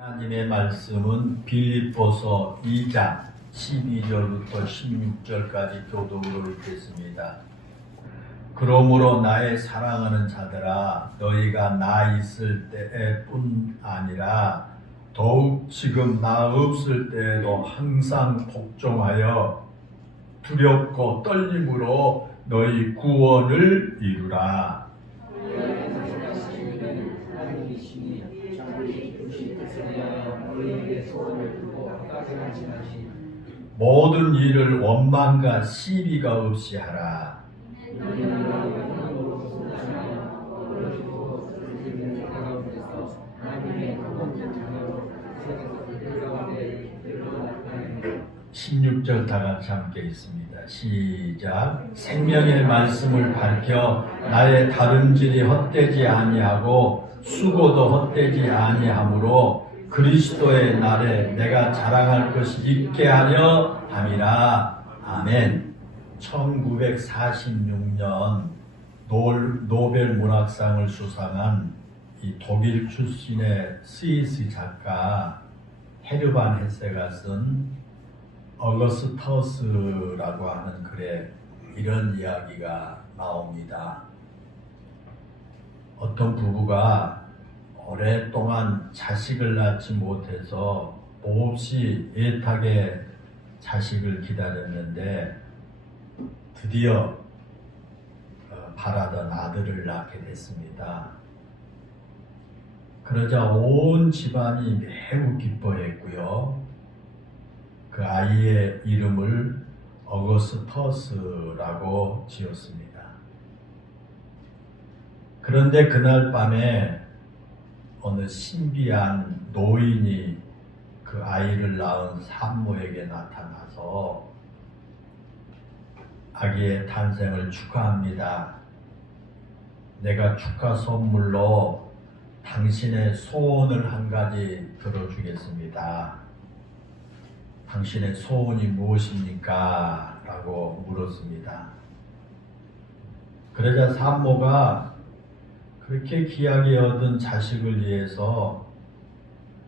하나님의 말씀은 빌립보서 2장 12절부터 16절까지 교독으로 읽겠습니다. 그러므로 나의 사랑하는 자들아, 너희가 나 있을 때뿐 아니라 더욱 지금 나 없을 때에도 항상 복종하여 두렵고 떨림으로 너희 구원을 이루라. 모든 일을 원망과 시비가 없이 하라. (16절) 다 같이 함께 있습니다. 시작. 생명의 말씀을 밝혀 나의 다름질이 헛되지 아니하고 수고도 헛되지 아니하므로 그리스도의 날에 내가 자랑할 것이 있게 하려 함이라. 아멘. 1946년 노벨 문학상을 수상한 이 독일 출신의 스위스 작가 헤르만 헤세가 쓴 어거스터스라고 하는 글에 이런 이야기가 나옵니다. 어떤 부부가 오랫동안 자식을 낳지 못해서 몹시 애타게 자식을 기다렸는데 드디어 바라던 아들을 낳게 됐습니다. 그러자 온 집안이 매우 기뻐했고요. 그 아이의 이름을 어거스터스라고 지었습니다. 그런데 그날 밤에 어느 신비한 노인이 그 아이를 낳은 산모에게 나타나서 아기의 탄생을 축하합니다. 내가 축하 선물로 당신의 소원을 한 가지 들어주겠습니다. 당신의 소원이 무엇입니까? 라고 물었습니다. 그러자 산모가 그렇게 귀하게 얻은 자식을 위해서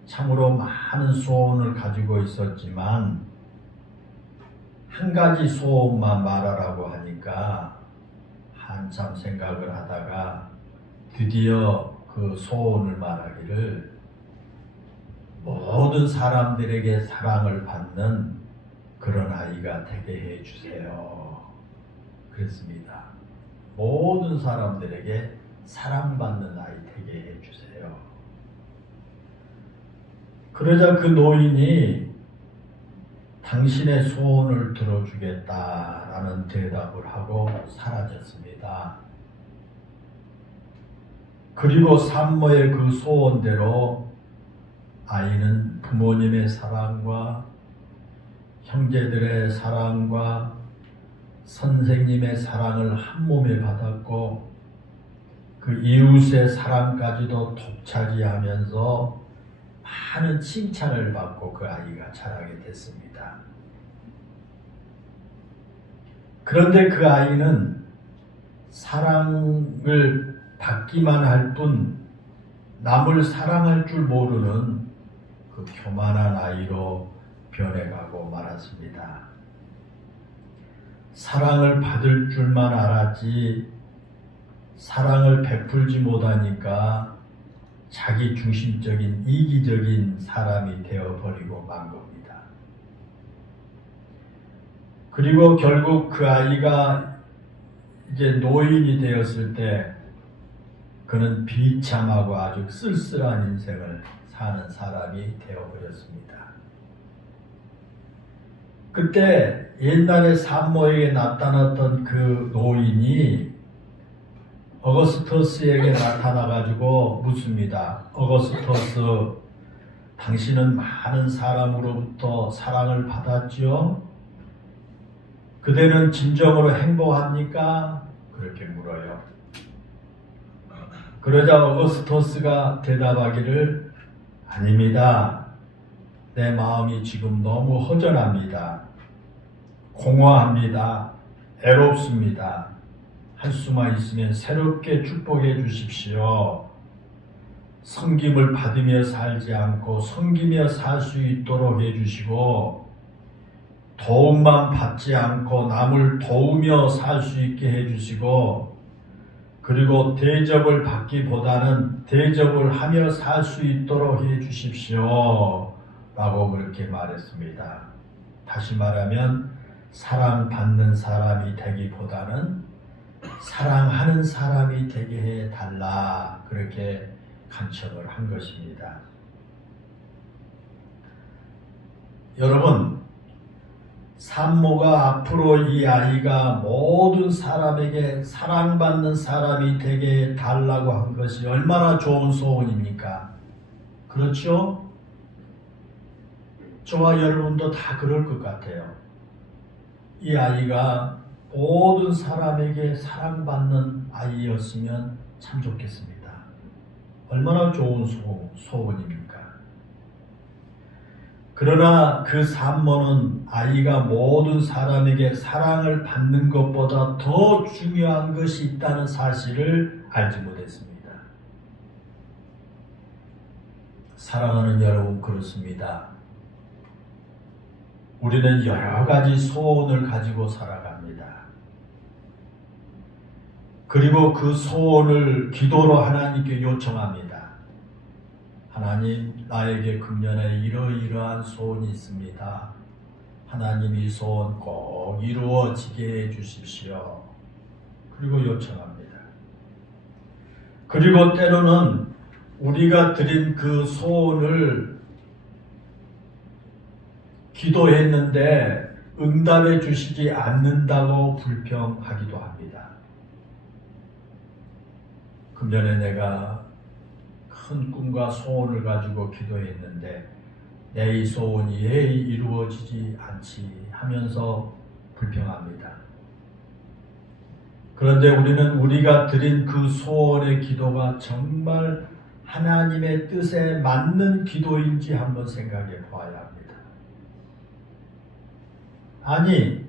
참으로 많은 소원을 가지고 있었지만 한 가지 소원만 말하라고 하니까 한참 생각을 하다가 드디어 그 소원을 말하기를 모든 사람들에게 사랑을 받는 그런 아이가 되게 해주세요. 그랬습니다. 모든 사람들에게 사랑받는 아이 되게 해주세요. 그러자 그 노인이 당신의 소원을 들어주겠다라는 대답을 하고 사라졌습니다. 그리고 산모의 그 소원대로 아이는 부모님의 사랑과 형제들의 사랑과 선생님의 사랑을 한 몸에 받았고 그 이웃의 사랑까지도 독차지하면서 많은 칭찬을 받고 그 아이가 자라게 됐습니다. 그런데 그 아이는 사랑을 받기만 할 뿐 남을 사랑할 줄 모르는 그 교만한 아이로 변해가고 말았습니다. 사랑을 받을 줄만 알았지 사랑을 베풀지 못하니까 자기 중심적인 이기적인 사람이 되어버리고 만 겁니다. 그리고 결국 그 아이가 이제 노인이 되었을 때 그는 비참하고 아주 쓸쓸한 인생을 사는 사람이 되어버렸습니다. 그때 옛날에 산모에게 나타났던 그 노인이 어거스터스에게 나타나가지고 묻습니다. 어거스터스, 당신은 많은 사람으로부터 사랑을 받았지요? 그대는 진정으로 행복합니까? 그렇게 물어요. 그러자 어거스터스가 대답하기를 아닙니다. 내 마음이 지금 너무 허전합니다. 공허합니다. 애롭습니다. 할 수만 있으면 새롭게 축복해 주십시오. 섬김을 받으며 살지 않고 섬기며 살 수 있도록 해주시고, 도움만 받지 않고 남을 도우며 살 수 있게 해주시고, 그리고 대접을 받기보다는 대접을 하며 살 수 있도록 해주십시오 라고 그렇게 말했습니다. 다시 말하면 사랑받는 사람이 되기보다는 사랑하는 사람이 되게 해달라, 그렇게 간청을 한 것입니다. 여러분, 산모가 앞으로 이 아이가 모든 사람에게 사랑받는 사람이 되게 해달라고 한 것이 얼마나 좋은 소원입니까? 그렇죠? 저와 여러분도 다 그럴 것 같아요. 이 아이가 모든 사람에게 사랑받는 아이였으면 참 좋겠습니다. 얼마나 좋은 소원입니까? 그러나 그 산모는 아이가 모든 사람에게 사랑을 받는 것보다 더 중요한 것이 있다는 사실을 알지 못했습니다. 사랑하는 여러분, 그렇습니다. 우리는 여러 가지 소원을 가지고 살아갑니다. 그리고 그 소원을 기도로 하나님께 요청합니다. 하나님, 나에게 금년에 이러이러한 소원이 있습니다. 하나님, 이 소원 꼭 이루어지게 해주십시오. 그리고 요청합니다. 그리고 때로는 우리가 드린 그 소원을 기도했는데 응답해 주시지 않는다고 불평하기도 합니다. 금년에 내가 큰 꿈과 소원을 가지고 기도했는데 내 이 소원이 왜 이루어지지 않지 하면서 불평합니다. 그런데 우리는 우리가 드린 그 소원의 기도가 정말 하나님의 뜻에 맞는 기도인지 한번 생각해 보아야 합니다. 아니,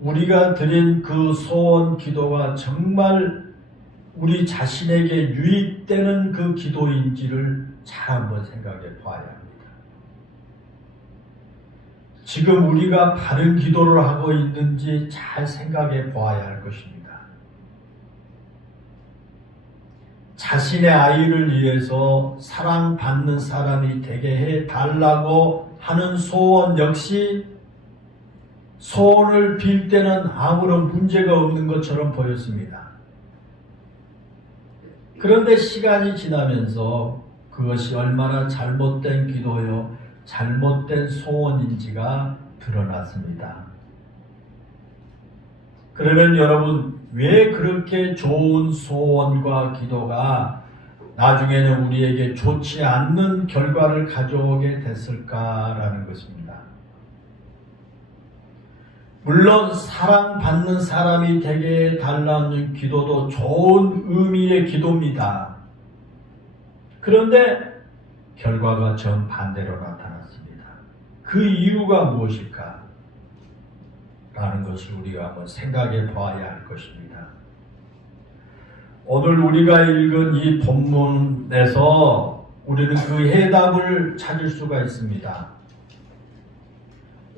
우리가 드린 그 소원 기도가 정말 우리 자신에게 유익되는 그 기도인지를 잘 한번 생각해 봐야 합니다. 지금 우리가 바른 기도를 하고 있는지 잘 생각해 보아야 할 것입니다. 자신의 아이를 위해서 사랑받는 사람이 되게 해달라고 하는 소원 역시 소원을 빌 때는 아무런 문제가 없는 것처럼 보였습니다. 그런데 시간이 지나면서 그것이 얼마나 잘못된 기도요, 잘못된 소원인지가 드러났습니다. 그러면 여러분, 왜 그렇게 좋은 소원과 기도가 나중에는 우리에게 좋지 않는 결과를 가져오게 됐을까라는 것입니다. 물론 사랑받는 사람이 되게 해달라는 기도도 좋은 의미의 기도입니다. 그런데 결과가 정반대로 나타났습니다. 그 이유가 무엇일까? 라는 것을 우리가 한번 생각해 봐야 할 것입니다. 오늘 우리가 읽은 이 본문에서 우리는 그 해답을 찾을 수가 있습니다.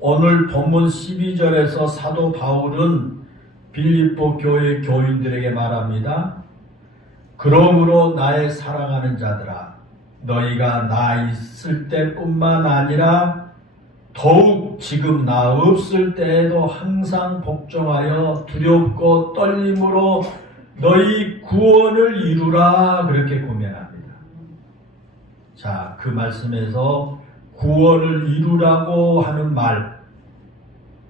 오늘 본문 12절에서 사도 바울은 빌립보 교회 교인들에게 말합니다. 그러므로 나의 사랑하는 자들아, 너희가 나 있을 때뿐만 아니라 더욱 지금 나 없을 때에도 항상 복종하여 두렵고 떨림으로 너희 구원을 이루라, 그렇게 고면합니다. 자, 그 말씀에서 구원을 이루라고 하는 말,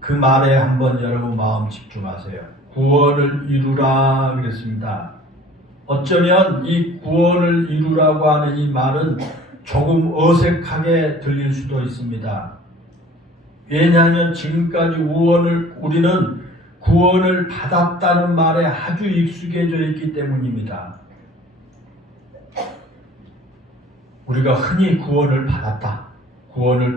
그 말에 한번 여러분 마음 집중하세요. 구원을 이루라 그랬습니다. 어쩌면 이 구원을 이루라고 하는 이 말은 조금 어색하게 들릴 수도 있습니다. 왜냐하면 지금까지 우리는 구원을 받았다는 말에 아주 익숙해져 있기 때문입니다. 우리가 흔히 구원을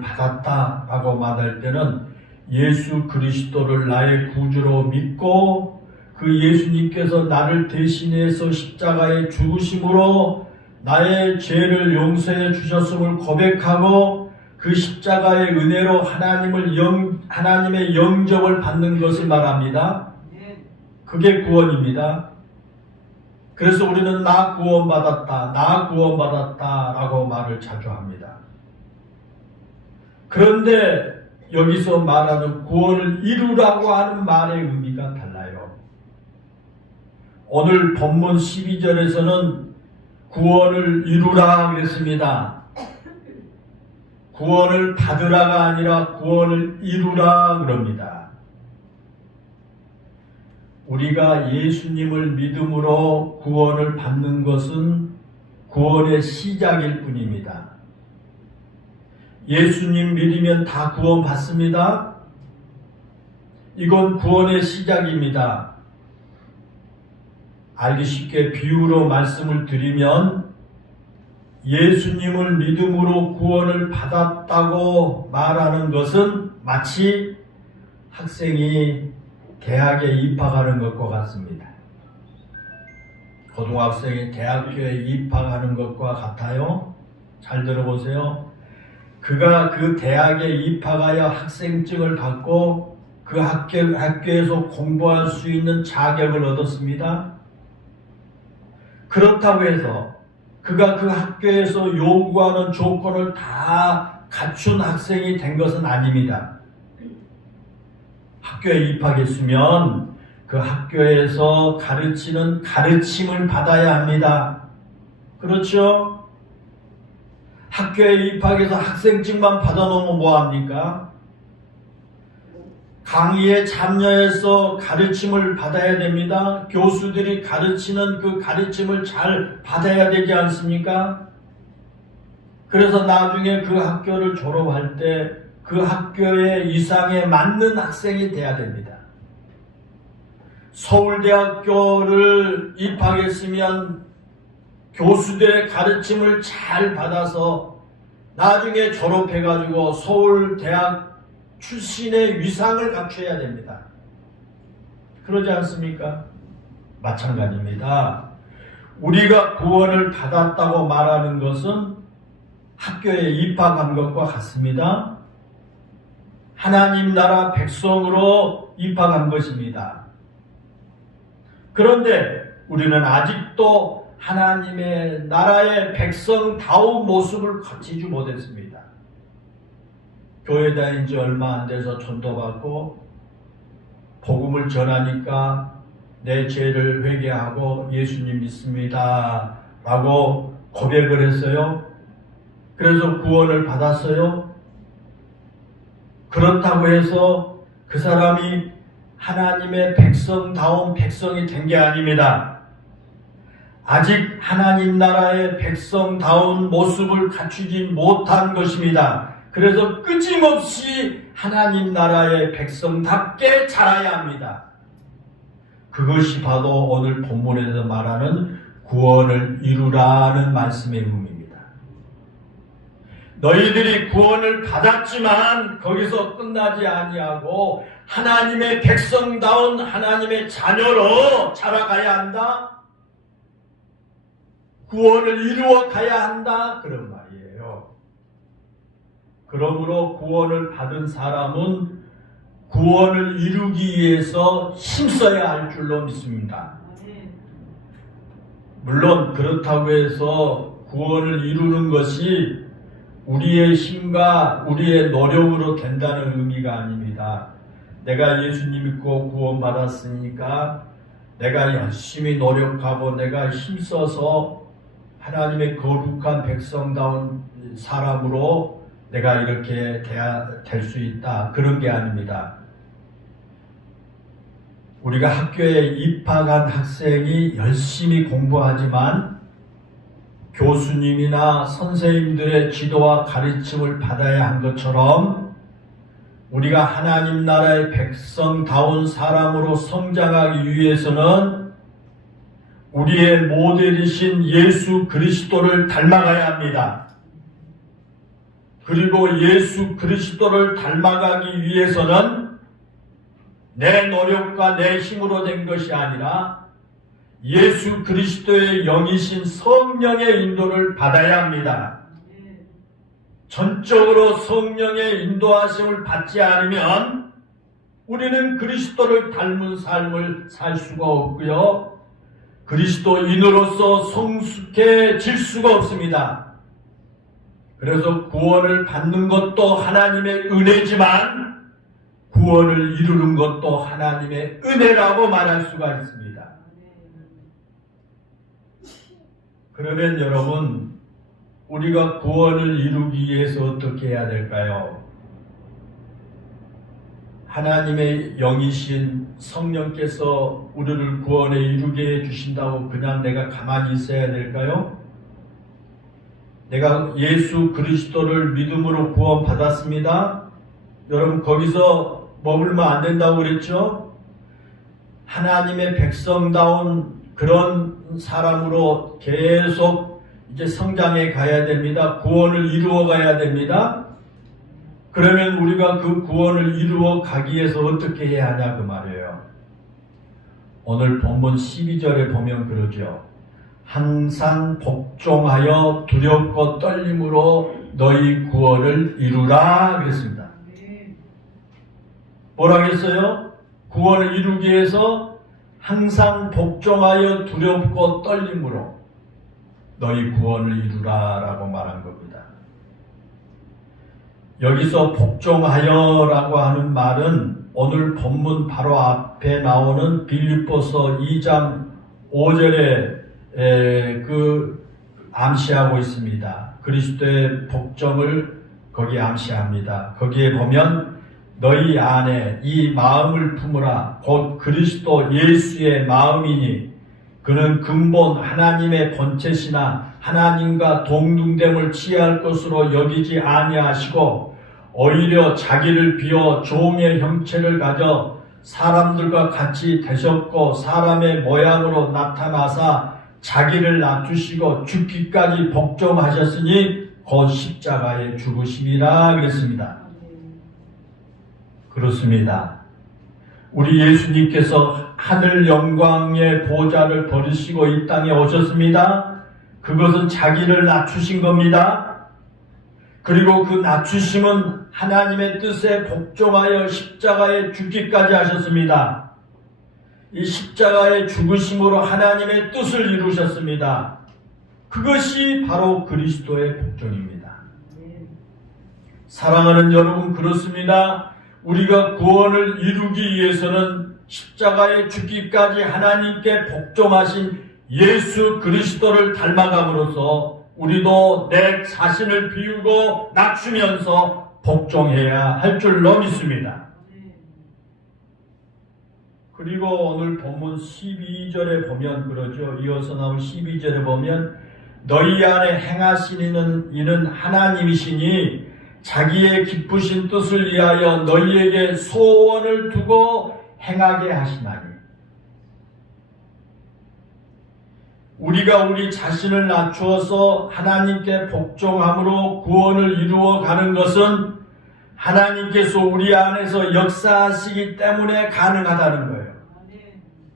받았다라고 말할 때는 예수 그리스도를 나의 구주로 믿고 그 예수님께서 나를 대신해서 십자가에 죽으심으로 나의 죄를 용서해 주셨음을 고백하고 그 십자가의 은혜로 하나님의 영접을 받는 것을 말합니다. 그게 구원입니다. 그래서 우리는 나 구원받았다 라고 말을 자주 합니다. 그런데 여기서 말하는 구원을 이루라고 하는 말의 의미가 달라요. 오늘 본문 12절에서는 구원을 이루라 그랬습니다. 구원을 받으라가 아니라 구원을 이루라 그럽니다. 우리가 예수님을 믿음으로 구원을 받는 것은 구원의 시작일 뿐입니다. 예수님 믿으면 다 구원 받습니다. 이건 구원의 시작입니다. 알기 쉽게 비유로 말씀을 드리면 예수님을 믿음으로 구원을 받았다고 말하는 것은 마치 학생이 대학에 입학하는 것과 같습니다. 고등학생이 대학교에 입학하는 것과 같아요. 잘 들어보세요. 그가 그 대학에 입학하여 학생증을 받고 그 학교에서 공부할 수 있는 자격을 얻었습니다. 그렇다고 해서 그가 그 학교에서 요구하는 조건을 다 갖춘 학생이 된 것은 아닙니다. 학교에 입학했으면 그 학교에서 가르치는 가르침을 받아야 합니다. 그렇죠? 학교에 입학해서 학생증만 받아놓으면 뭐합니까? 강의에 참여해서 가르침을 받아야 됩니다. 교수들이 가르치는 그 가르침을 잘 받아야 되지 않습니까? 그래서 나중에 그 학교를 졸업할 때 그 학교의 이상에 맞는 학생이 돼야 됩니다. 서울대학교를 입학했으면 교수들의 가르침을 잘 받아서 나중에 졸업해가지고 서울대학 출신의 위상을 갖춰야 됩니다. 그러지 않습니까? 마찬가지입니다. 우리가 구원을 받았다고 말하는 것은 학교에 입학한 것과 같습니다. 하나님 나라 백성으로 입학한 것입니다. 그런데 우리는 아직도 하나님의 나라의 백성다운 모습을 갖추지 못했습니다. 교회 다닌 지 얼마 안 돼서 전도받고 복음을 전하니까 내 죄를 회개하고 예수님 믿습니다 라고 고백을 했어요. 그래서 구원을 받았어요. 그렇다고 해서 그 사람이 하나님의 백성다운 백성이 된 게 아닙니다. 아직 하나님 나라의 백성다운 모습을 갖추지 못한 것입니다. 그래서 끊임없이 하나님 나라의 백성답게 자라야 합니다. 그것이 바로 오늘 본문에서 말하는 구원을 이루라는 말씀의 의미입니다. 너희들이 구원을 받았지만 거기서 끝나지 아니하고 하나님의 백성다운 하나님의 자녀로 자라가야 한다. 구원을 이루어 가야 한다. 그런 말이에요. 그러므로 구원을 받은 사람은 구원을 이루기 위해서 힘써야 할 줄로 믿습니다. 물론 그렇다고 해서 구원을 이루는 것이 우리의 힘과 우리의 노력으로 된다는 의미가 아닙니다. 내가 예수님 믿고 구원받았으니까 내가 열심히 노력하고 내가 힘써서 하나님의 거룩한 백성다운 사람으로 내가 이렇게 될 수 있다. 그런 게 아닙니다. 우리가 학교에 입학한 학생이 열심히 공부하지만 교수님이나 선생님들의 지도와 가르침을 받아야 한 것처럼 우리가 하나님 나라의 백성다운 사람으로 성장하기 위해서는 우리의 모델이신 예수 그리스도를 닮아가야 합니다. 그리고 예수 그리스도를 닮아가기 위해서는 내 노력과 내 힘으로 된 것이 아니라 예수 그리스도의 영이신 성령의 인도를 받아야 합니다. 전적으로 성령의 인도하심을 받지 않으면 우리는 그리스도를 닮은 삶을 살 수가 없고요. 그리스도인으로서 성숙해질 수가 없습니다. 그래서 구원을 받는 것도 하나님의 은혜지만 구원을 이루는 것도 하나님의 은혜라고 말할 수가 있습니다. 그러면 여러분, 우리가 구원을 이루기 위해서 어떻게 해야 될까요? 하나님의 영이신 성령께서 우리를 구원에 이루게 해주신다고 그냥 내가 가만히 있어야 될까요? 내가 예수 그리스도를 믿음으로 구원받았습니다. 여러분, 거기서 머물면 안 된다고 그랬죠? 하나님의 백성다운 그런 사람으로 계속 이제 성장해 가야 됩니다. 구원을 이루어 가야 됩니다. 그러면 우리가 그 구원을 이루어 가기 위해서 어떻게 해야 하냐 그 말이에요. 오늘 본문 12절에 보면 그러죠. 항상 복종하여 두렵고 떨림으로 너희 구원을 이루라 그랬습니다. 뭐라 그랬어요? 구원을 이루기 위해서 항상 복종하여 두렵고 떨림으로 너희 구원을 이루라 라고 말한 겁니다. 여기서 복종하여 라고 하는 말은 오늘 본문 바로 앞에 나오는 빌립보서 2장 5절에 암시하고 있습니다. 그리스도의 복종을 거기에 암시합니다. 거기에 보면 너희 안에 이 마음을 품으라 곧 그리스도 예수의 마음이니 그는 근본 하나님의 본체시나 하나님과 동등됨을 취할 것으로 여기지 아니하시고 오히려 자기를 비워 종의 형체를 가져 사람들과 같이 되셨고 사람의 모양으로 나타나사 자기를 낮추시고 죽기까지 복종하셨으니 곧 십자가에 죽으심이라 그랬습니다. 그렇습니다. 우리 예수님께서 하늘 영광의 보좌를 버리시고 이 땅에 오셨습니다. 그것은 자기를 낮추신 겁니다. 그리고 그 낮추심은 하나님의 뜻에 복종하여 십자가에 죽기까지 하셨습니다. 이 십자가의 죽으심으로 하나님의 뜻을 이루셨습니다. 그것이 바로 그리스도의 복종입니다. 사랑하는 여러분, 그렇습니다. 우리가 구원을 이루기 위해서는 십자가에 죽기까지 하나님께 복종하신 예수 그리스도를 닮아감으로써 우리도 내 자신을 비우고 낮추면서 복종해야 할 줄로 믿습니다. 그리고 오늘 본문 12절에 보면 그러죠. 이어서 나올 12절에 보면 너희 안에 행하시는 이는 하나님이시니 자기의 기쁘신 뜻을 위하여 너희에게 소원을 두고 행하게 하시나니. 우리가 우리 자신을 낮추어서 하나님께 복종함으로 구원을 이루어 가는 것은 하나님께서 우리 안에서 역사하시기 때문에 가능하다는 거예요.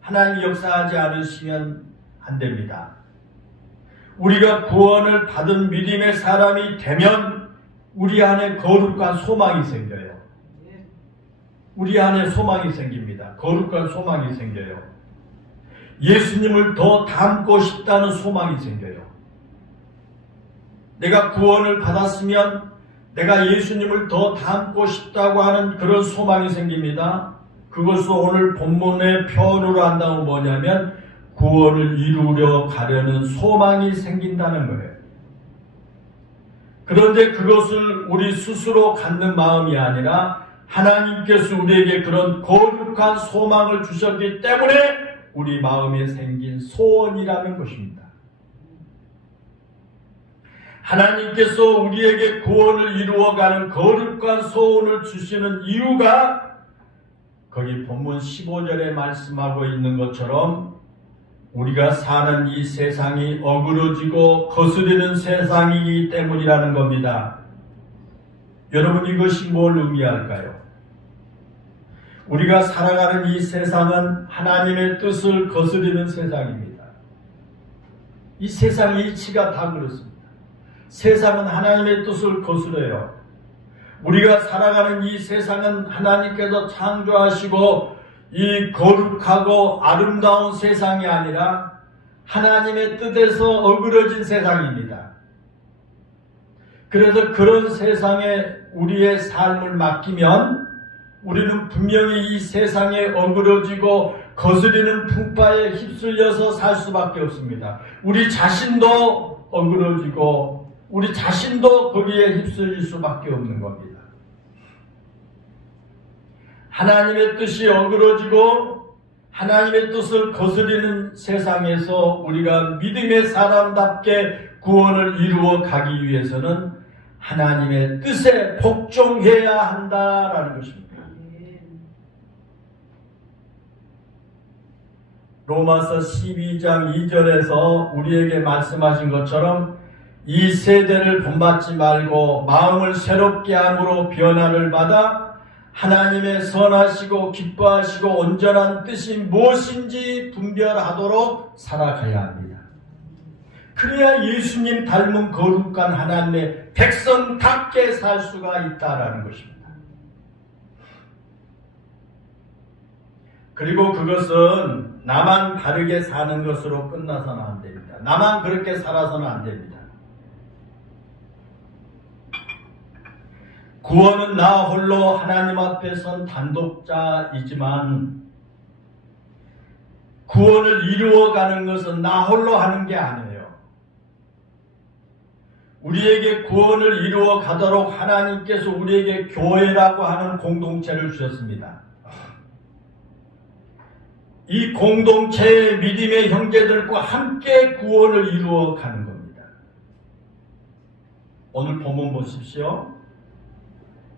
하나님이 역사하지 않으시면 안 됩니다. 우리가 구원을 받은 믿음의 사람이 되면 우리 안에 거룩한 소망이 생겨요. 우리 안에 소망이 생깁니다. 거룩한 소망이 생겨요. 예수님을 더 닮고 싶다는 소망이 생겨요. 내가 구원을 받았으면 내가 예수님을 더 닮고 싶다고 하는 그런 소망이 생깁니다. 그것을 오늘 본문의 표현으로 한다면 뭐냐면 구원을 이루려 가려는 소망이 생긴다는 거예요. 그런데 그것을 우리 스스로 갖는 마음이 아니라 하나님께서 우리에게 그런 거룩한 소망을 주셨기 때문에 우리 마음에 생긴 소원이라는 것입니다. 하나님께서 우리에게 구원을 이루어가는 거룩한 소원을 주시는 이유가 거기 본문 15절에 말씀하고 있는 것처럼 우리가 사는 이 세상이 어그러지고 거스르는 세상이기 때문이라는 겁니다. 여러분, 이것이 뭘 의미할까요? 우리가 살아가는 이 세상은 하나님의 뜻을 거스르는 세상입니다. 이 세상의 이치가 다 그렇습니다. 세상은 하나님의 뜻을 거스려요. 우리가 살아가는 이 세상은 하나님께서 창조하시고 이 거룩하고 아름다운 세상이 아니라 하나님의 뜻에서 어그러진 세상입니다. 그래서 그런 세상에 우리의 삶을 맡기면 우리는 분명히 이 세상에 어그러지고 거스리는 풍파에 휩쓸려서 살 수밖에 없습니다. 우리 자신도 어그러지고 우리 자신도 거기에 휩쓸릴 수밖에 없는 겁니다. 하나님의 뜻이 어그러지고 하나님의 뜻을 거스리는 세상에서 우리가 믿음의 사람답게 구원을 이루어 가기 위해서는 하나님의 뜻에 복종해야 한다라는 것입니다. 로마서 12장 2절에서 우리에게 말씀하신 것처럼 이 세대를 본받지 말고 마음을 새롭게 함으로 변화를 받아 하나님의 선하시고 기뻐하시고 온전한 뜻이 무엇인지 분별하도록 살아가야 합니다. 그래야 예수님 닮은 거룩한 하나님의 백성답게 살 수가 있다라는 것입니다. 그리고 그것은 나만 바르게 사는 것으로 끝나서는 안 됩니다. 나만 그렇게 살아서는 안 됩니다. 구원은 나 홀로 하나님 앞에 선 단독자이지만 구원을 이루어가는 것은 나 홀로 하는 게 아니에요. 우리에게 구원을 이루어 가도록 하나님께서 우리에게 교회라고 하는 공동체를 주셨습니다. 이 공동체의 믿음의 형제들과 함께 구원을 이루어 가는 겁니다. 오늘 본문 보십시오.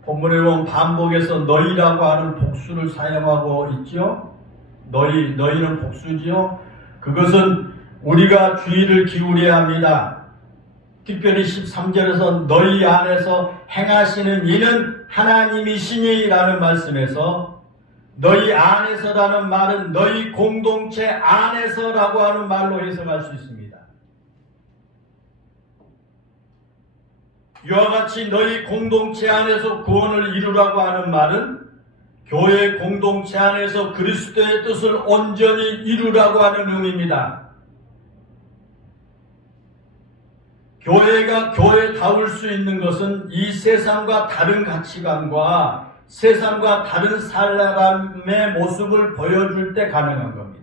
본문에 보면 반복해서 너희라고 하는 복수를 사용하고 있죠. 너희는 복수지요. 그것은 우리가 주의를 기울여야 합니다. 특별히 13절에서 너희 안에서 행하시는 이는 하나님이시니 라는 말씀에서 너희 안에서라는 말은 너희 공동체 안에서라고 하는 말로 해석할 수 있습니다. 이와 같이 너희 공동체 안에서 구원을 이루라고 하는 말은 교회 공동체 안에서 그리스도의 뜻을 온전히 이루라고 하는 의미입니다. 교회가 교회다울 수 있는 것은 이 세상과 다른 가치관과 세상과 다른 사람의 모습을 보여줄 때 가능한 겁니다.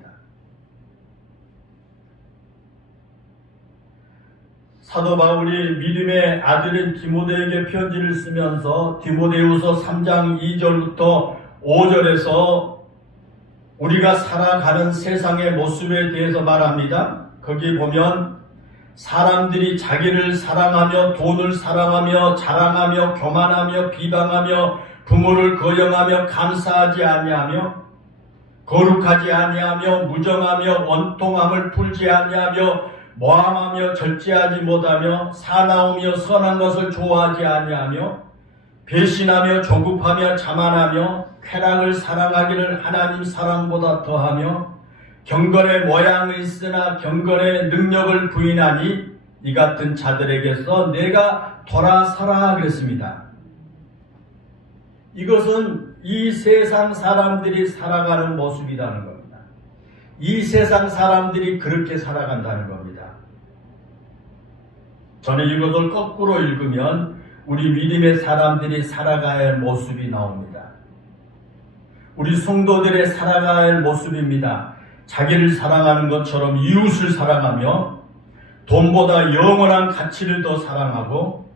사도 바울이 믿음의 아들인 디모데에게 편지를 쓰면서 디모데후서 3장 2절부터 5절에서 우리가 살아가는 세상의 모습에 대해서 말합니다. 거기 보면 사람들이 자기를 사랑하며 돈을 사랑하며 자랑하며 교만하며 비방하며 부모를 거역하며 감사하지 아니하며 거룩하지 아니하며 무정하며 원통함을 풀지 아니하며 모함하며 절제하지 못하며 사나우며 선한 것을 좋아하지 아니하며 배신하며 조급하며 자만하며 쾌락을 사랑하기를 하나님 사랑보다 더하며 경건의 모양이 있으나 경건의 능력을 부인하니 이 같은 자들에게서 내가 돌아서라 그랬습니다. 이것은 이 세상 사람들이 살아가는 모습이라는 겁니다. 이 세상 사람들이 그렇게 살아간다는 겁니다. 저는 이것을 거꾸로 읽으면 우리 믿음의 사람들이 살아가야 할 모습이 나옵니다. 우리 성도들의 살아가야 할 모습입니다. 자기를 사랑하는 것처럼 이웃을 사랑하며 돈보다 영원한 가치를 더 사랑하고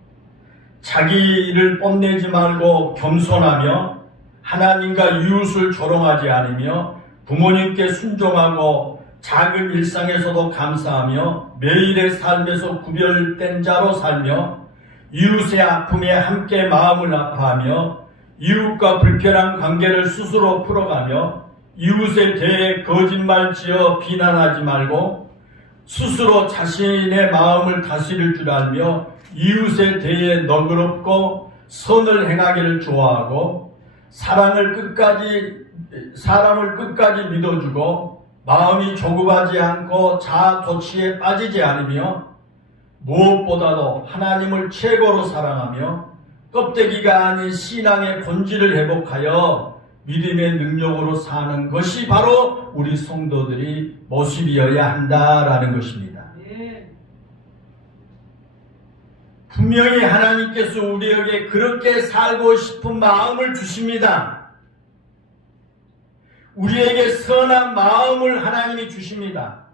자기를 뽐내지 말고 겸손하며 하나님과 이웃을 조롱하지 않으며 부모님께 순종하고 작은 일상에서도 감사하며 매일의 삶에서 구별된 자로 살며 이웃의 아픔에 함께 마음을 아파하며 이웃과 불편한 관계를 스스로 풀어가며 이웃에 대해 거짓말 지어 비난하지 말고 스스로 자신의 마음을 다스릴 줄 알며 이웃에 대해 너그럽고 선을 행하기를 좋아하고 사람을 끝까지 믿어주고 마음이 조급하지 않고 자아도취에 빠지지 않으며 무엇보다도 하나님을 최고로 사랑하며 껍데기가 아닌 신앙의 본질을 회복하여 믿음의 능력으로 사는 것이 바로 우리 성도들이 모습이어야 한다라는 것입니다. 분명히 하나님께서 우리에게 그렇게 살고 싶은 마음을 주십니다. 우리에게 선한 마음을 하나님이 주십니다.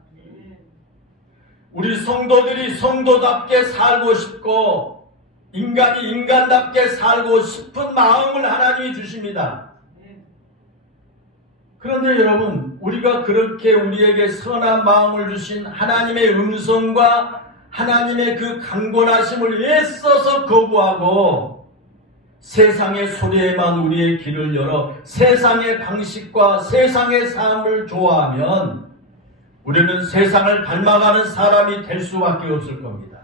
우리 성도들이 성도답게 살고 싶고 인간이 인간답게 살고 싶은 마음을 하나님이 주십니다. 그런데 여러분, 우리가 그렇게 우리에게 선한 마음을 주신 하나님의 음성과 하나님의 그 강권하심을 애써서 거부하고 세상의 소리에만 우리의 길을 열어 세상의 방식과 세상의 삶을 좋아하면 우리는 세상을 닮아가는 사람이 될 수밖에 없을 겁니다.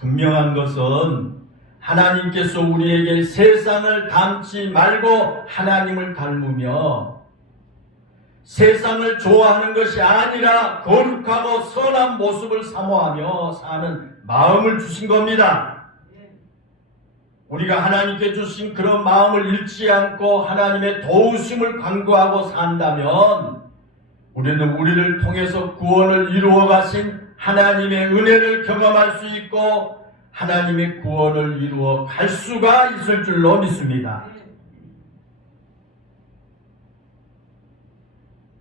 분명한 것은 하나님께서 우리에게 세상을 닮지 말고 하나님을 닮으며 세상을 좋아하는 것이 아니라 거룩하고 선한 모습을 사모하며 사는 마음을 주신 겁니다. 우리가 하나님께 주신 그런 마음을 잃지 않고 하나님의 도우심을 간구하고 산다면 우리는 우리를 통해서 구원을 이루어 가신 하나님의 은혜를 경험할 수 있고 하나님의 구원을 이루어 갈 수가 있을 줄로 믿습니다.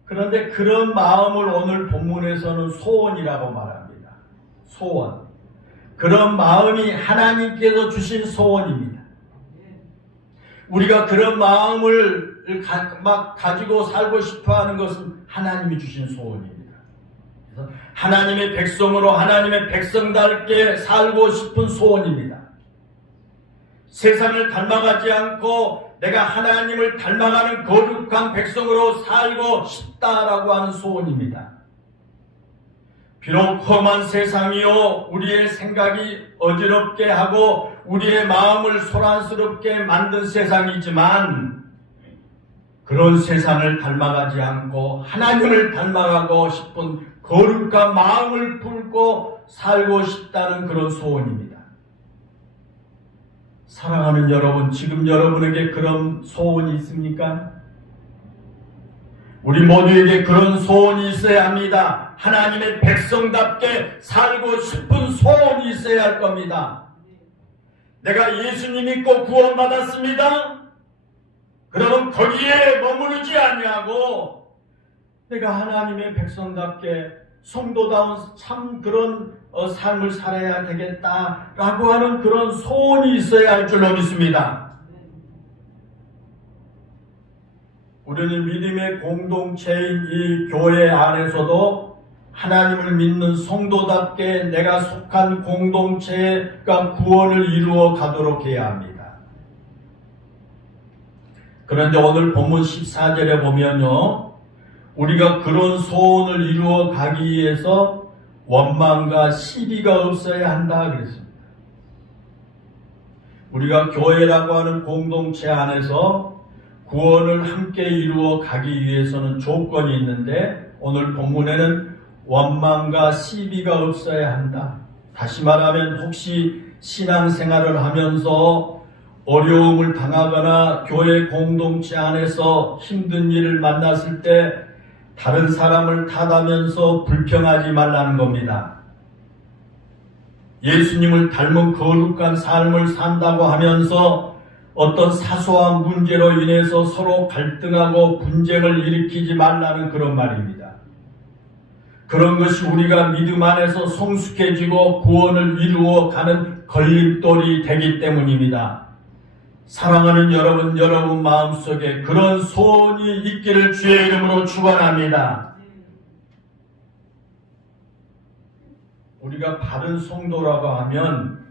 그런데 그런 마음을 오늘 본문에서는 소원이라고 말합니다. 소원. 그런 마음이 하나님께서 주신 소원입니다. 우리가 그런 마음을 가지고 살고 싶어 하는 것은 하나님이 주신 소원입니다. 그래서 하나님의 백성으로 하나님의 백성답게 살고 싶은 소원입니다. 세상을 닮아가지 않고 내가 하나님을 닮아가는 거룩한 백성으로 살고 싶다라고 하는 소원입니다. 비록 험한 세상이요 우리의 생각이 어지럽게 하고 우리의 마음을 소란스럽게 만든 세상이지만 그런 세상을 닮아가지 않고 하나님을 닮아가고 싶은 거룩한 마음을 품고 살고 싶다는 그런 소원입니다. 사랑하는 여러분, 지금 여러분에게 그런 소원이 있습니까? 우리 모두에게 그런 소원이 있어야 합니다. 하나님의 백성답게 살고 싶은 소원이 있어야 할 겁니다. 내가 예수님 믿고 구원받았습니다. 그러면 거기에 머무르지 아니하고 내가 하나님의 백성답게 성도다운 참 그런 삶을 살아야 되겠다라고 하는 그런 소원이 있어야 할 줄로 믿습니다. 우리는 믿음의 공동체인 이 교회 안에서도 하나님을 믿는 성도답게 내가 속한 공동체가 구원을 이루어 가도록 해야 합니다. 그런데 오늘 본문 14절에 보면요, 우리가 그런 소원을 이루어 가기 위해서 원망과 시비가 없어야 한다 그랬습니다. 우리가 교회라고 하는 공동체 안에서 구원을 함께 이루어 가기 위해서는 조건이 있는데 오늘 본문에는 원망과 시비가 없어야 한다. 다시 말하면 혹시 신앙생활을 하면서 어려움을 당하거나 교회 공동체 안에서 힘든 일을 만났을 때 다른 사람을 탓하면서 불평하지 말라는 겁니다. 예수님을 닮은 거룩한 삶을 산다고 하면서 어떤 사소한 문제로 인해서 서로 갈등하고 분쟁을 일으키지 말라는 그런 말입니다. 그런 것이 우리가 믿음 안에서 성숙해지고 구원을 이루어 가는 걸림돌이 되기 때문입니다. 사랑하는 여러분 마음속에 그런 소원이 있기를 주의 이름으로 축원합니다. 우리가 바른 성도라고 하면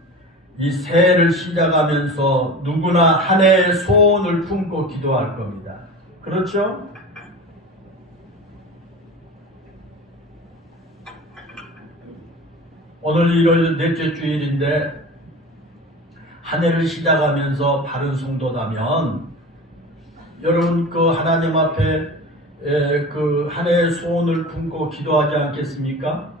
이 새해를 시작하면서 누구나 한 해의 소원을 품고 기도할 겁니다. 그렇죠? 오늘 일요일 넷째 주일인데 한 해를 시작하면서 바른 성도다면 여러분 그 하나님 앞에 그 한 해의 소원을 품고 기도하지 않겠습니까?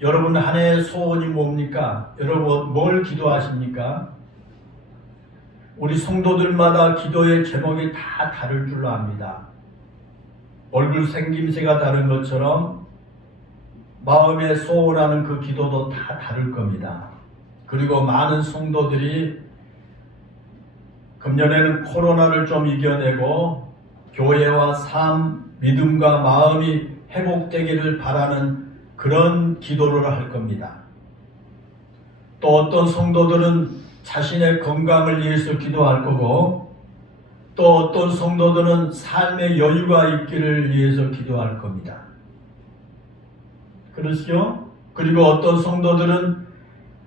여러분 한 해의 소원이 뭡니까? 여러분 뭘 기도하십니까? 우리 성도들마다 기도의 제목이 다 다를 줄로 압니다. 얼굴 생김새가 다른 것처럼 마음에 소원하는 그 기도도 다 다를 겁니다. 그리고 많은 성도들이 금년에는 코로나를 좀 이겨내고 교회와 삶, 믿음과 마음이 회복되기를 바라는 그런 기도를 할 겁니다. 또 어떤 성도들은 자신의 건강을 위해서 기도할 거고, 또 어떤 성도들은 삶의 여유가 있기를 위해서 기도할 겁니다. 그렇죠? 그리고 어떤 성도들은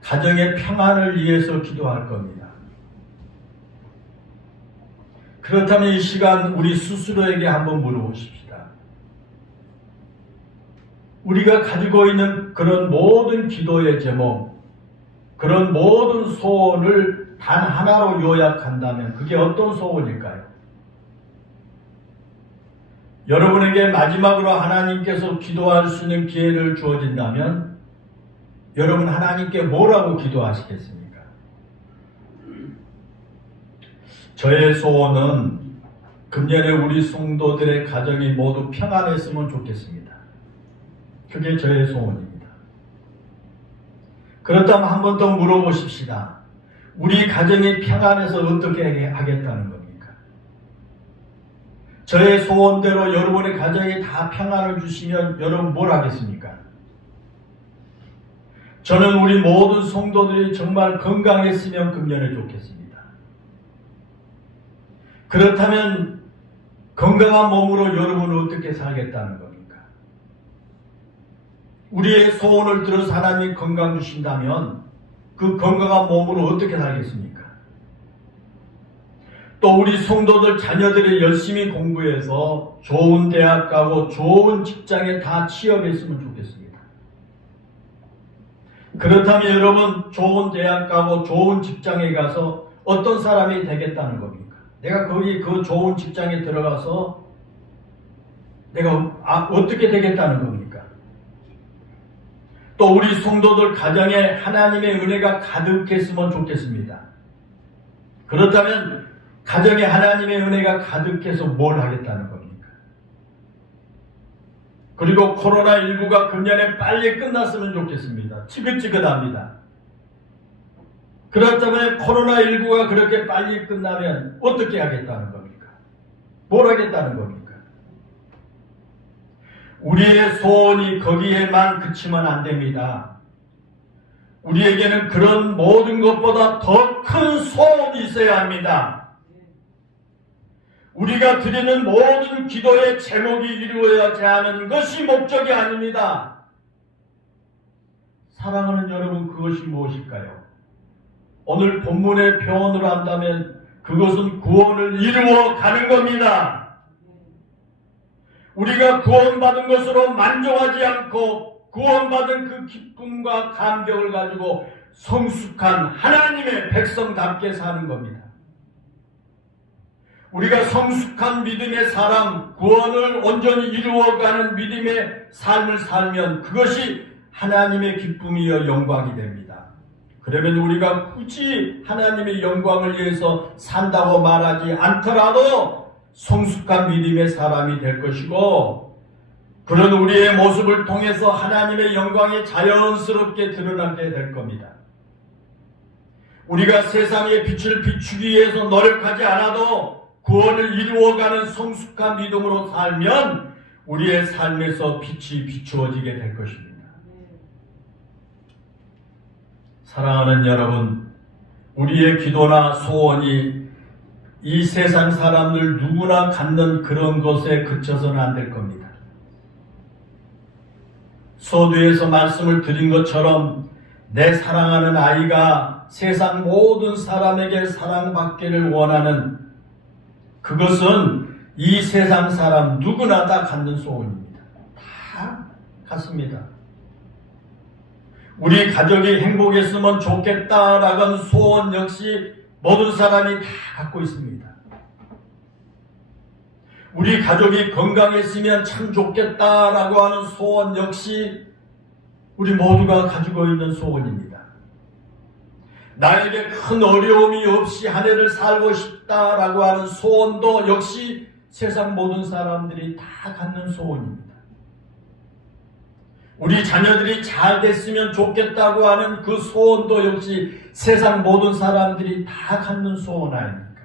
가정의 평안을 위해서 기도할 겁니다. 그렇다면 이 시간 우리 스스로에게 한번 물어보십시다. 우리가 가지고 있는 그런 모든 기도의 제목, 그런 모든 소원을 단 하나로 요약한다면 그게 어떤 소원일까요? 여러분에게 마지막으로 하나님께서 기도할 수 있는 기회를 주어진다면 여러분 하나님께 뭐라고 기도하시겠습니까? 저의 소원은 금년에 우리 성도들의 가정이 모두 평안했으면 좋겠습니다. 그게 저의 소원입니다. 그렇다면 한 번 더 물어보십시다. 우리 가정이 평안해서 어떻게 하겠다는 겁니까? 저의 소원대로 여러분의 가정이 다 평안을 주시면 여러분 뭘 하겠습니까? 저는 우리 모든 성도들이 정말 건강했으면 금년에 좋겠습니다. 그렇다면 건강한 몸으로 여러분은 어떻게 살겠다는 겁니까? 우리의 소원을 들어서 하나님이 건강 주신다면 그 건강한 몸으로 어떻게 살겠습니까? 또 우리 성도들 자녀들이 열심히 공부해서 좋은 대학 가고 좋은 직장에 다 취업했으면 좋겠습니다. 그렇다면 여러분 좋은 대학 가고 좋은 직장에 가서 어떤 사람이 되겠다는 겁니까? 내가 거기 그 좋은 직장에 들어가서 내가 어떻게 되겠다는 겁니까? 또 우리 성도들 가정에 하나님의 은혜가 가득했으면 좋겠습니다. 그렇다면 가정에 하나님의 은혜가 가득해서 뭘 하겠다는 겁니까? 그리고 코로나19가 금년에 빨리 끝났으면 좋겠습니다. 지긋지긋합니다. 그렇다면 코로나19가 그렇게 빨리 끝나면 어떻게 하겠다는 겁니까? 뭘 하겠다는 겁니까? 우리의 소원이 거기에만 그치면 안 됩니다. 우리에게는 그런 모든 것보다 더 큰 소원이 있어야 합니다. 우리가 드리는 모든 기도의 제목이 이루어야지 하는 것이 목적이 아닙니다. 사랑하는 여러분, 그것이 무엇일까요? 오늘 본문의 표현으로 한다면 그것은 구원을 이루어 가는 겁니다. 우리가 구원받은 것으로 만족하지 않고 구원받은 그 기쁨과 감격을 가지고 성숙한 하나님의 백성답게 사는 겁니다. 우리가 성숙한 믿음의 사람, 구원을 온전히 이루어가는 믿음의 삶을 살면 그것이 하나님의 기쁨이여 영광이 됩니다. 그러면 우리가 굳이 하나님의 영광을 위해서 산다고 말하지 않더라도 성숙한 믿음의 사람이 될 것이고, 그런 우리의 모습을 통해서 하나님의 영광이 자연스럽게 드러나게 될 겁니다. 우리가 세상의 빛을 비추기 위해서 노력하지 않아도 구원을 이루어가는 성숙한 믿음으로 살면 우리의 삶에서 빛이 비추어지게 될 것입니다. 사랑하는 여러분, 우리의 기도나 소원이 이 세상 사람들 누구나 갖는 그런 것에 그쳐서는 안 될 겁니다. 서두에서 말씀을 드린 것처럼 내 사랑하는 아이가 세상 모든 사람에게 사랑받기를 원하는 그것은 이 세상 사람 누구나 다 갖는 소원입니다. 다 갖습니다. 우리 가족이 행복했으면 좋겠다라는 소원 역시 모든 사람이 다 갖고 있습니다. 우리 가족이 건강했으면 참 좋겠다라고 하는 소원 역시 우리 모두가 가지고 있는 소원입니다. 나에게 큰 어려움이 없이 한 해를 살고 싶다라고 하는 소원도 역시 세상 모든 사람들이 다 갖는 소원입니다. 우리 자녀들이 잘 됐으면 좋겠다고 하는 그 소원도 역시 세상 모든 사람들이 다 갖는 소원 아닙니까?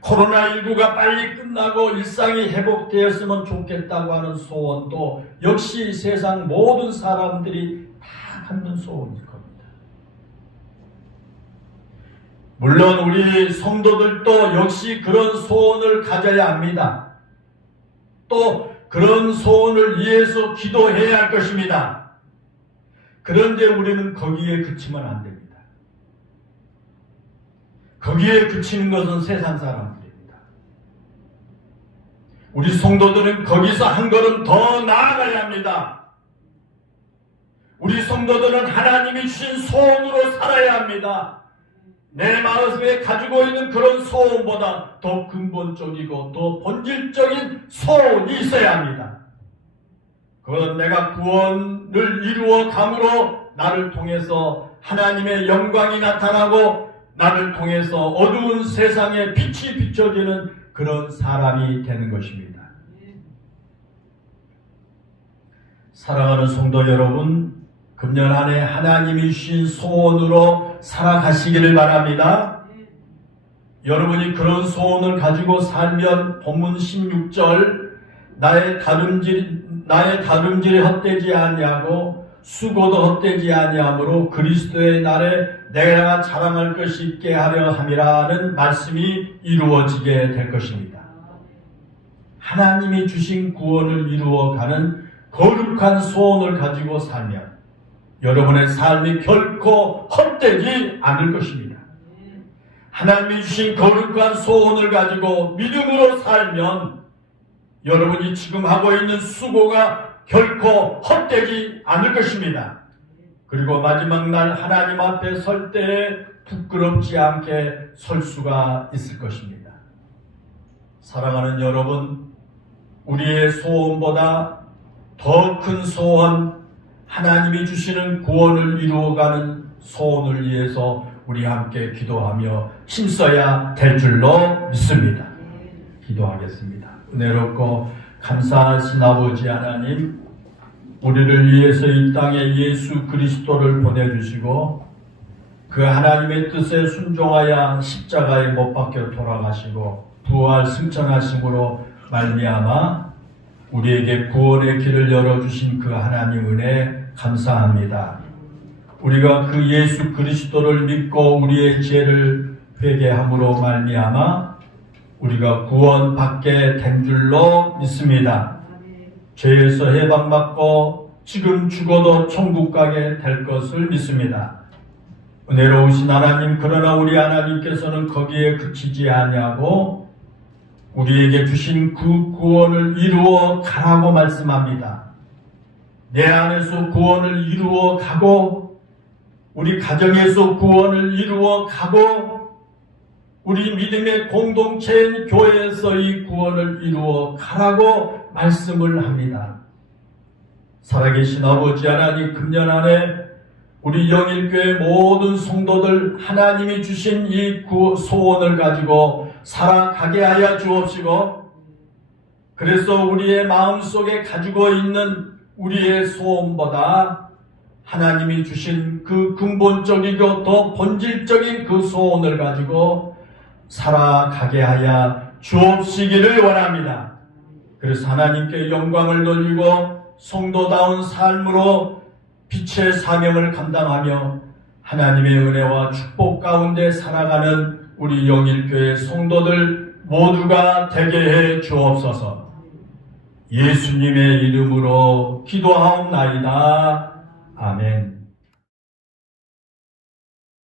코로나19가 빨리 끝나고 일상이 회복되었으면 좋겠다고 하는 소원도 역시 세상 모든 사람들이 다 갖는 소원일 겁니다. 물론 우리 성도들도 역시 그런 소원을 가져야 합니다. 또 그런 소원을 위해서 기도해야 할 것입니다. 그런데 우리는 거기에 그치면 안 됩니다. 거기에 그치는 것은 세상 사람들입니다. 우리 성도들은 거기서 한 걸음 더 나아가야 합니다. 우리 성도들은 하나님이 주신 소원으로 살아야 합니다. 내 마음에 가지고 있는 그런 소원보다 더 근본적이고 더 본질적인 소원이 있어야 합니다. 그건 내가 구원을 이루어 감으로 나를 통해서 하나님의 영광이 나타나고 나를 통해서 어두운 세상에 빛이 비춰지는 그런 사람이 되는 것입니다. 사랑하는 성도 여러분, 금년 한 해 하나님이 주신 소원으로 살아가시기를 바랍니다. 여러분이 그런 소원을 가지고 살면 본문 16절 나의 다름질이 헛되지 아니하고 수고도 헛되지 아니하므로 그리스도의 날에 내가 자랑할 것이 있게 하려 함이라는 말씀이 이루어지게 될 것입니다. 하나님이 주신 구원을 이루어가는 거룩한 소원을 가지고 살면 여러분의 삶이 결코 헛되지 않을 것입니다. 하나님이 주신 거룩한 소원을 가지고 믿음으로 살면 여러분이 지금 하고 있는 수고가 결코 헛되지 않을 것입니다. 그리고 마지막 날 하나님 앞에 설 때에 부끄럽지 않게 설 수가 있을 것입니다. 사랑하는 여러분, 우리의 소원보다 더 큰 소원, 하나님이 주시는 구원을 이루어가는 소원을 위해서 우리 함께 기도하며 힘써야 될 줄로 믿습니다. 기도하겠습니다. 은혜롭고 감사하신 아버지 하나님, 우리를 위해서 이 땅에 예수 그리스도를 보내주시고 그 하나님의 뜻에 순종하여 십자가에 못 박혀 돌아가시고 부활 승천하심으로 말미암아 우리에게 구원의 길을 열어주신 그 하나님 은혜 감사합니다. 우리가 그 예수 그리스도를 믿고 우리의 죄를 회개함으로 말미암아 우리가 구원받게 된 줄로 믿습니다. 죄에서 해방받고 지금 죽어도 천국 가게 될 것을 믿습니다. 은혜로우신 하나님, 그러나 우리 하나님께서는 거기에 그치지 아니하고 우리에게 주신 그 구원을 이루어 가라고 말씀합니다. 내 안에서 구원을 이루어 가고 우리 가정에서 구원을 이루어 가고 우리 믿음의 공동체인 교회에서 이 구원을 이루어 가라고 말씀을 합니다. 살아계신 아버지 하나님, 금년 안에 우리 영일교회 모든 성도들 하나님이 주신 이 소원을 가지고 살아가게 하여 주옵시고, 그래서 우리의 마음속에 가지고 있는 우리의 소원보다 하나님이 주신 그 근본적이고 더 본질적인 그 소원을 가지고 살아가게 하여 주옵시기를 원합니다. 그래서 하나님께 영광을 돌리고 성도다운 삶으로 빛의 사명을 감당하며 하나님의 은혜와 축복 가운데 살아가는 우리 영일교회 성도들 모두가 되게 해 주옵소서. 예수님의 이름으로 기도하옵나이다. 아멘.